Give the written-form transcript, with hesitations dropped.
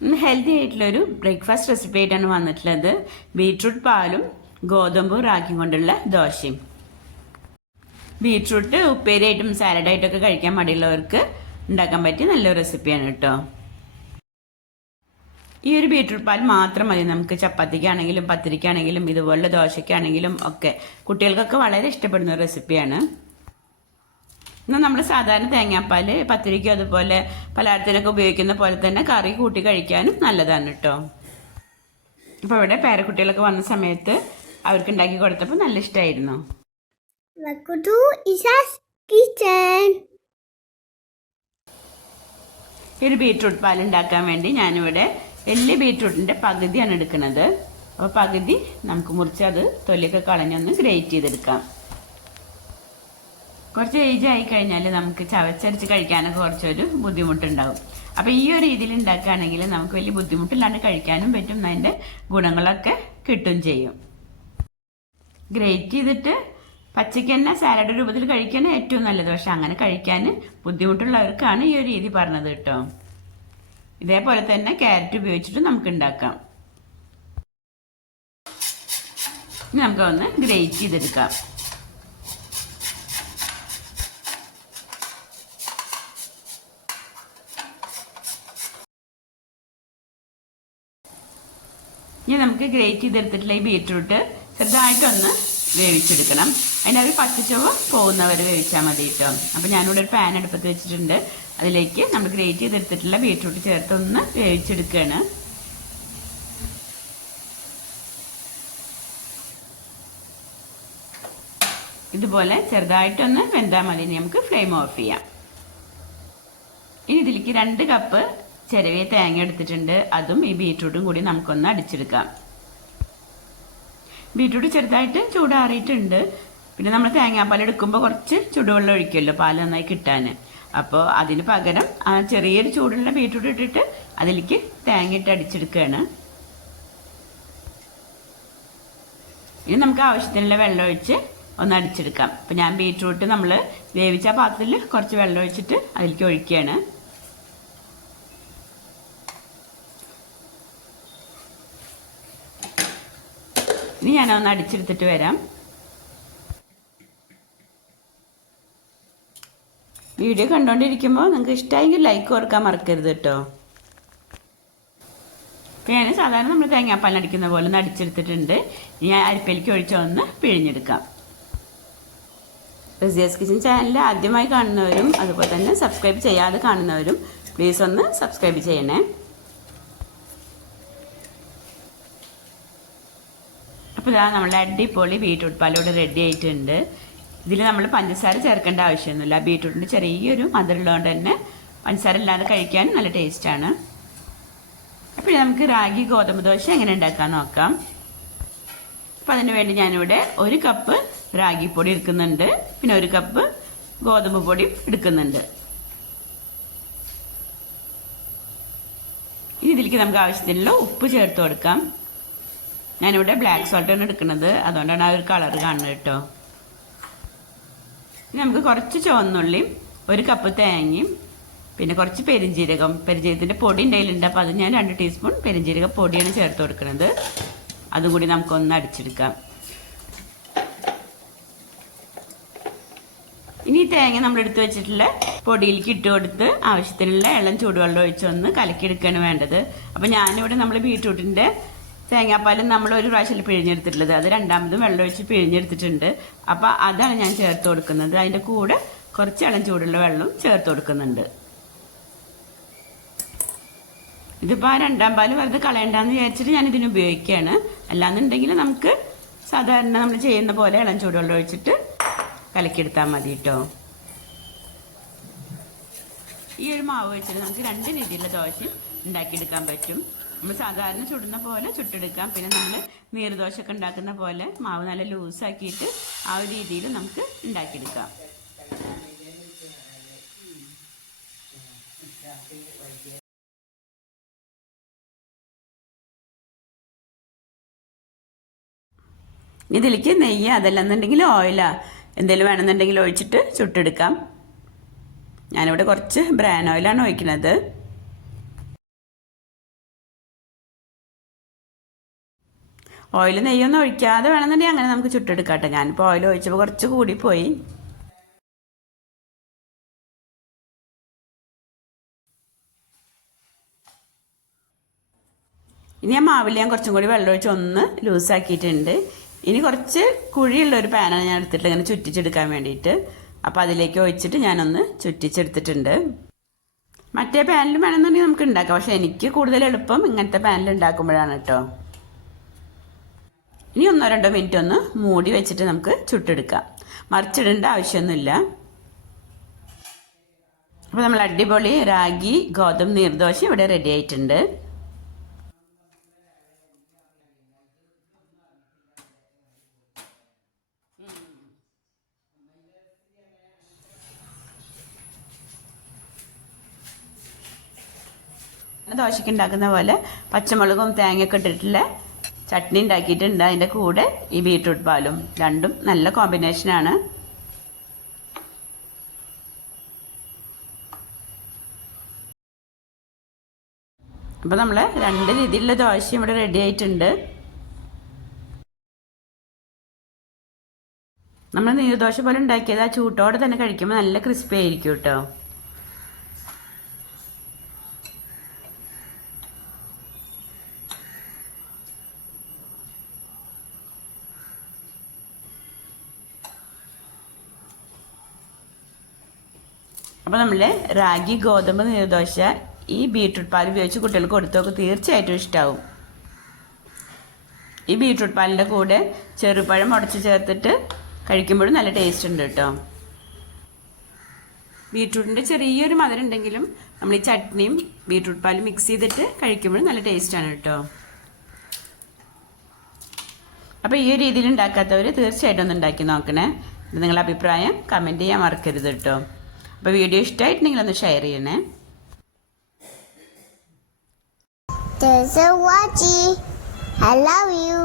Healthy ആയിട്ടുള്ളൊരു breakfast recipe ആയിട്ടാണ് വന്നിട്ടുള്ളത്. ബീട്രൂട്ട് പാലും ഗോതമ്പും റാഗിയും കൊണ്ടുള്ള ദോശയും. ബീട്രൂട്ട് ഉപ്പേരിയായിട്ടും സാലഡായിട്ടൊക്കെ കഴിക്കാൻ മടിയുള്ളവർക്ക് ഉണ്ടാക്കാൻ പറ്റിയ നല്ലൊരു റെസിപ്പിയാണ് കേട്ടോ. ഈ ഒരു ബീട്രൂട്ട് പാൽ മാത്രം മതി നമുക്ക് ചപ്പാത്തിക്കാണെങ്കിലും പത്തിരിക്കാണെങ്കിലും ഇതുപോലെ ദോശയ്ക്കാണെങ്കിലും ഒക്കെ. കുട്ടികൾക്കൊക്കെ വളരെ ഇഷ്ടപ്പെടുന്ന ഒരു റെസിപ്പിയാണ്. എന്നാൽ നമ്മൾ സാധാരണ തേങ്ങാപ്പാൽ പത്തിരിക്കും അതുപോലെ പലഹാരത്തിനൊക്കെ ഉപയോഗിക്കുന്ന പോലെ തന്നെ കറി കൂട്ടി കഴിക്കാനും നല്ലതാണ് കേട്ടോ. ഇപ്പോൾ ഇവിടെ പേരക്കുട്ടികളൊക്കെ വന്ന സമയത്ത് അവർക്ക് ഉണ്ടാക്കി കൊടുത്തപ്പോൾ നല്ല ഇഷ്ടമായിരുന്നു. ഒരു ബീട്രൂട്ട് പാൽ ഉണ്ടാക്കാൻ വേണ്ടി ഞാനിവിടെ വലിയ ബീട്രൂട്ടിൻ്റെ പകുതിയാണ് എടുക്കുന്നത്. അപ്പോൾ പകുതി നമുക്ക് മുറിച്ച് അത് തൊലിയൊക്കെ കളഞ്ഞൊന്ന് ഗ്രേറ്റ് ചെയ്തെടുക്കാം. കുറച്ച് ഏജ് ആയി കഴിഞ്ഞാൽ നമുക്ക് ചവച്ചരച്ച് കഴിക്കാനൊക്കെ കുറച്ചൊരു ബുദ്ധിമുട്ടുണ്ടാവും. അപ്പോൾ ഈ ഒരു രീതിയിൽ ഉണ്ടാക്കുകയാണെങ്കിൽ നമുക്ക് വലിയ ബുദ്ധിമുട്ടില്ലാണ്ട് കഴിക്കാനും പറ്റും, അതിൻ്റെ ഗുണങ്ങളൊക്കെ കിട്ടും ചെയ്യും. ഗ്രേറ്റ് ചെയ്തിട്ട് പച്ചയ്ക്ക് തന്നെ സാലഡ് രൂപത്തിൽ കഴിക്കാൻ ഏറ്റവും നല്ലത്. പക്ഷെ അങ്ങനെ കഴിക്കാൻ ബുദ്ധിമുട്ടുള്ളവർക്കാണ് ഈ ഒരു രീതി പറഞ്ഞത് കേട്ടോ. ഇതേപോലെ തന്നെ ക്യാരറ്റ് ഉപയോഗിച്ചിട്ട് നമുക്ക് ഉണ്ടാക്കാം. ഇനി നമുക്കൊന്ന് ഗ്രേറ്റ് ചെയ്തെടുക്കാം. ഇനി നമുക്ക് ഗ്രേറ്റ് ചെയ്തെടുത്തിട്ടുള്ള ഈ ബീറ്റ്റൂട്ട് ചെറുതായിട്ടൊന്ന് വേവിച്ചെടുക്കണം. അതിൻ്റെ ഒരു പച്ചച്ചുവ പോകുന്നവരെ വേവിച്ചാൽ മതി കേട്ടോ. അപ്പോൾ ഞാനിവിടെ ഒരു പാൻ അടുപ്പത്ത് വെച്ചിട്ടുണ്ട്. അതിലേക്ക് നമ്മൾ ഗ്രേറ്റ് ചെയ്തെടുത്തിട്ടുള്ള ബീറ്റ്റൂട്ട് ചേർത്തൊന്ന് വേവിച്ചെടുക്കുകയാണ്. ഇതുപോലെ ചെറുതായിട്ടൊന്ന് വെന്താൽ മതി. ഇനി നമുക്ക് ഫ്ലെയിം ഓഫ് ചെയ്യാം. ഇനി ഇതിലേക്ക് 2 കപ്പ് ചിരവിയ തേങ്ങ എടുത്തിട്ടുണ്ട്. അതും ഈ ബീറ്റ്റൂട്ടും കൂടി നമുക്കൊന്ന് അടിച്ചെടുക്കാം. ബീറ്റ്റൂട്ട് ചെറുതായിട്ട് ചൂടാറിയിട്ടുണ്ട്. പിന്നെ നമ്മൾ തേങ്ങാപ്പാൽ എടുക്കുമ്പോൾ കുറച്ച് ചൂടുവെള്ളം ഒഴിക്കുമല്ലോ പാൽ നന്നായി കിട്ടാൻ. അപ്പോൾ അതിന് പകരം ആ ചെറിയൊരു ചൂടുള്ള ബീറ്റ്റൂട്ട് ഇട്ടിട്ട് അതിലേക്ക് തേങ്ങ ഇട്ട് അടിച്ചെടുക്കുകയാണ്. ഇനി നമുക്ക് ആവശ്യത്തിനുള്ള വെള്ളം ഒഴിച്ച് ഒന്ന് അടിച്ചെടുക്കാം. അപ്പോൾ ഞാൻ ബീറ്റ്റൂട്ട് നമ്മൾ വേവിച്ച പാത്രത്തിൽ കുറച്ച് വെള്ളം ഒഴിച്ചിട്ട് അതിലേക്ക് ഒഴിക്കുകയാണ്. ഇനി ഞാനൊന്ന് അടിച്ചെടുത്തിട്ട് വരാം. വീഡിയോ കണ്ടുകൊണ്ടിരിക്കുമ്പോൾ നിങ്ങൾക്ക് ഇഷ്ടമായെങ്കിൽ ലൈക്ക് കൊടുക്കാൻ മറക്കരുത് കേട്ടോ. അപ്പോൾ ഞാൻ സാധാരണ നമ്മൾ തേങ്ങാപ്പാൽ അടിക്കുന്ന പോലെ ഒന്ന് അടിച്ചെടുത്തിട്ടുണ്ട്. ഞാൻ അരിപ്പയിലേക്ക് ഒഴിച്ചൊന്ന് പിഴിഞ്ഞെടുക്കാം. റസിയാസ് കിച്ചൻ ചാനൽ ആദ്യമായി കാണുന്നവരും അതുപോലെ തന്നെ സബ്സ്ക്രൈബ് ചെയ്യാതെ കാണുന്നവരും പ്ലീസ് ഒന്ന് സബ്സ്ക്രൈബ് ചെയ്യണേ. അപ്പോൾ ഇതാ നമ്മളുടെ അടിപൊളി ബീട്രൂട്ട് പാലോട് റെഡി ആയിട്ടുണ്ട്. ഇതിൽ നമ്മൾ പഞ്ചസാര ചേർക്കേണ്ട ആവശ്യമൊന്നുമില്ല. ബീട്രൂട്ടിൻ്റെ ചെറിയൊരു മധുരമുള്ളതുകൊണ്ട് തന്നെ പഞ്ചസാര ഇല്ലാതെ കഴിക്കാൻ നല്ല ടേസ്റ്റാണ്. അപ്പോൾ നമുക്ക് റാഗി ഗോതമ്പ് ദോശ എങ്ങനെ ഉണ്ടാക്കാൻ നോക്കാം. അപ്പോൾ അതിന് വേണ്ടി ഞാനിവിടെ 1 കപ്പ് റാഗിപ്പൊടി എടുക്കുന്നുണ്ട്. പിന്നെ 1 കപ്പ് ഗോതമ്പ് പൊടി എടുക്കുന്നുണ്ട്. ഇനി ഇതിലേക്ക് നമുക്ക് ആവശ്യത്തിനുള്ള ഉപ്പ് ചേർത്ത് കൊടുക്കാം. ഞാനിവിടെ ബ്ലാക്ക് സോൾട്ടാണ് എടുക്കുന്നത്, അതുകൊണ്ടാണ് ആ ഒരു കളർ കാണുന്നത് കേട്ടോ. ഇനി നമുക്ക് കുറച്ച് ചുവന്നുള്ളിയും 1 കപ്പ് തേങ്ങയും പിന്നെ കുറച്ച് പെരുംജീരകത്തിൻ്റെ പൊടി ഉണ്ടായിട്ടുണ്ട്. അപ്പോൾ അത് ഞാൻ 2 ടീസ്പൂൺ പെരുംജീരക പൊടിയാണ് ചേർത്ത് കൊടുക്കുന്നത്. അതും കൂടി നമുക്കൊന്ന് അടിച്ചെടുക്കാം. ഇനി തേങ്ങ നമ്മൾ എടുത്ത് വെച്ചിട്ടുള്ള പൊടിയിലേക്ക് ഇട്ട് കൊടുത്ത് ആവശ്യത്തിനുള്ള ഇളം ചൂടുവെള്ളം ഒഴിച്ചൊന്ന് കലക്കിയെടുക്കുകയാണ് വേണ്ടത്. അപ്പോൾ ഞാനിവിടെ നമ്മൾ ബീട്രൂട്ടിൻ്റെ തേങ്ങാപ്പാലും നമ്മൾ ഒരു പ്രാവശ്യം പിഴിഞ്ഞെടുത്തിട്ടുള്ളത്, അത് രണ്ടാമതും വെള്ളം ഒഴിച്ച് പിഴിഞ്ഞെടുത്തിട്ടുണ്ട്. അപ്പോൾ അതാണ് ഞാൻ ചേർത്ത് കൊടുക്കുന്നത്. അതിൻ്റെ കൂടെ കുറച്ച് ഇളം ചൂടുള്ള വെള്ളവും ചേർത്ത് കൊടുക്കുന്നുണ്ട്. ഇതിപ്പോൾ ആ 2ാം പാല് വെറുതെ കളയണ്ടെന്ന് വിചാരിച്ചിട്ട് ഞാൻ ഇതിന് ഉപയോഗിക്കുകയാണ്. അല്ലാന്നുണ്ടെങ്കിൽ നമുക്ക് സാധാരണ നമ്മൾ ചെയ്യുന്ന പോലെ ഇളം ചൂടുവെള്ളം ഒഴിച്ചിട്ട് കലക്കിയെടുത്താൽ മതി കേട്ടോ. ഈ ഒരു മാവ് വെച്ചിട്ട് നമുക്ക് 2 രീതിയിലുള്ള ദോശയും ഉണ്ടാക്കിയെടുക്കാൻ പറ്റും. നമ്മൾ സാധാരണ ചുടുന്ന പോലെ ചുട്ടെടുക്കാം. പിന്നെ നമ്മൾ നീർദോശ ഒക്കെ ഉണ്ടാക്കുന്ന പോലെ മാവ് നല്ല ലൂസാക്കിയിട്ട് ആ ഒരു രീതിയിൽ നമുക്ക് ഉണ്ടാക്കിയെടുക്കാം. ഇതിലേക്ക് നെയ്യ് അതല്ലെന്നുണ്ടെങ്കിൽ ഓയിലാ എന്തെങ്കിലും വേണമെന്നുണ്ടെങ്കിൽ ഒഴിച്ചിട്ട് ചുട്ടെടുക്കാം. ഞാനിവിടെ കുറച്ച് ബ്രാൻ ഓയിലാണ് ഒഴിക്കുന്നത്. ഓയിൽ നെയ്യൊന്നും ഒഴിക്കാതെ വേണമെന്നുണ്ടെങ്കിൽ അങ്ങനെ നമുക്ക് ചുട്ടെടുക്കാം കേട്ടോ. ഞാനിപ്പോൾ ഓയിൽ ഒഴിച്ചപ്പോൾ കുറച്ച് കൂടിപ്പോയി. ഇനി ആ മാവിൽ ഞാൻ കുറച്ചും കൂടി വെള്ളം ഒഴിച്ച് ഒന്ന് ലൂസാക്കിയിട്ടുണ്ട്. ഇനി കുറച്ച് കുഴിയുള്ള ഒരു പാനാണ് ഞാൻ എടുത്തിട്ട് ഇങ്ങനെ ചുറ്റിച്ചെടുക്കാൻ വേണ്ടിയിട്ട്. അപ്പോൾ അതിലേക്ക് ഒഴിച്ചിട്ട് ഞാനൊന്ന് ചുറ്റിച്ചെടുത്തിട്ടുണ്ട്. മറ്റേ പാനിൽ വേണമെന്നുണ്ടെങ്കിൽ നമുക്ക് ഉണ്ടാക്കാം, പക്ഷേ എനിക്ക് കൂടുതൽ എളുപ്പം ഇങ്ങനത്തെ പാനിൽ ഉണ്ടാക്കുമ്പോഴാണ് കേട്ടോ. ഇനി 1-2 മിനിറ്റ് ഒന്ന് മൂടി വെച്ചിട്ട് നമുക്ക് ചുട്ടെടുക്കാം. മറിച്ചിടേണ്ട ആവശ്യമൊന്നുമില്ല. അപ്പോൾ നമ്മൾ അടിപൊളി റാഗി ഗോതമ്പ് നീർദോശ ഇവിടെ റെഡി ആയിട്ടുണ്ട്. ദോശയ്ക്ക് ഉണ്ടാക്കുന്ന പോലെ പച്ചമുളകും തേങ്ങയൊക്കെ ഇട്ടിട്ടുള്ള ചട്നി ഉണ്ടാക്കിയിട്ടുണ്ട്. അതിൻ്റെ കൂടെ ഈ ബീട്രൂട്ട് പാലും, രണ്ടും നല്ല കോമ്പിനേഷനാണ്. അപ്പോൾ നമ്മൾ 2 രീതിയിലുള്ള ദോശ ഇവിടെ റെഡി ആയിട്ടുണ്ട്. നമ്മൾ നീർദോശ പോലെ ഉണ്ടാക്കിയത് ആ ചൂട്ടോടെ തന്നെ കഴിക്കുമ്പോൾ നല്ല ക്രിസ്പി ആയിരിക്കും കേട്ടോ. അപ്പോൾ നമ്മൾ റാഗി ഗോതമ്പ് നീർദോശ ഈ ബീട്രൂട്ട് പാൽ ഉപയോഗിച്ച് കുട്ടികൾക്ക് കൊടുത്തൊക്കെ തീർച്ചയായിട്ടും ഇഷ്ടമാവും. ഈ ബീട്രൂട്ട് പാലിൻ്റെ കൂടെ ചെറുപഴം ഉടച്ച് ചേർത്തിട്ട് കഴിക്കുമ്പോഴും നല്ല ടേസ്റ്റ് ഉണ്ട് കേട്ടോ. ബീട്രൂട്ടിൻ്റെ ചെറിയൊരു മധുരം ഉണ്ടെങ്കിലും നമ്മൾ ഈ ചട്നിയും ബീട്രൂട്ട് പാലും മിക്സ് ചെയ്തിട്ട് കഴിക്കുമ്പോഴും നല്ല ടേസ്റ്റാണ് കേട്ടോ. അപ്പോൾ ഈ ഒരു രീതിയിൽ ഉണ്ടാക്കാത്തവർ തീർച്ചയായിട്ടും ഒന്ന് ഉണ്ടാക്കി നോക്കണേ. ഇത് നിങ്ങളുടെ അഭിപ്രായം കമൻറ്റ് ചെയ്യാൻ മറക്കരുത് കേട്ടോ. അപ്പോൾ വീഡിയോ ഇഷ്ടമായിട്ടുണ്ടെങ്കിൽ ഒന്ന് ഷെയർ ചെയ്യണേ. Thanks for watching. I love you.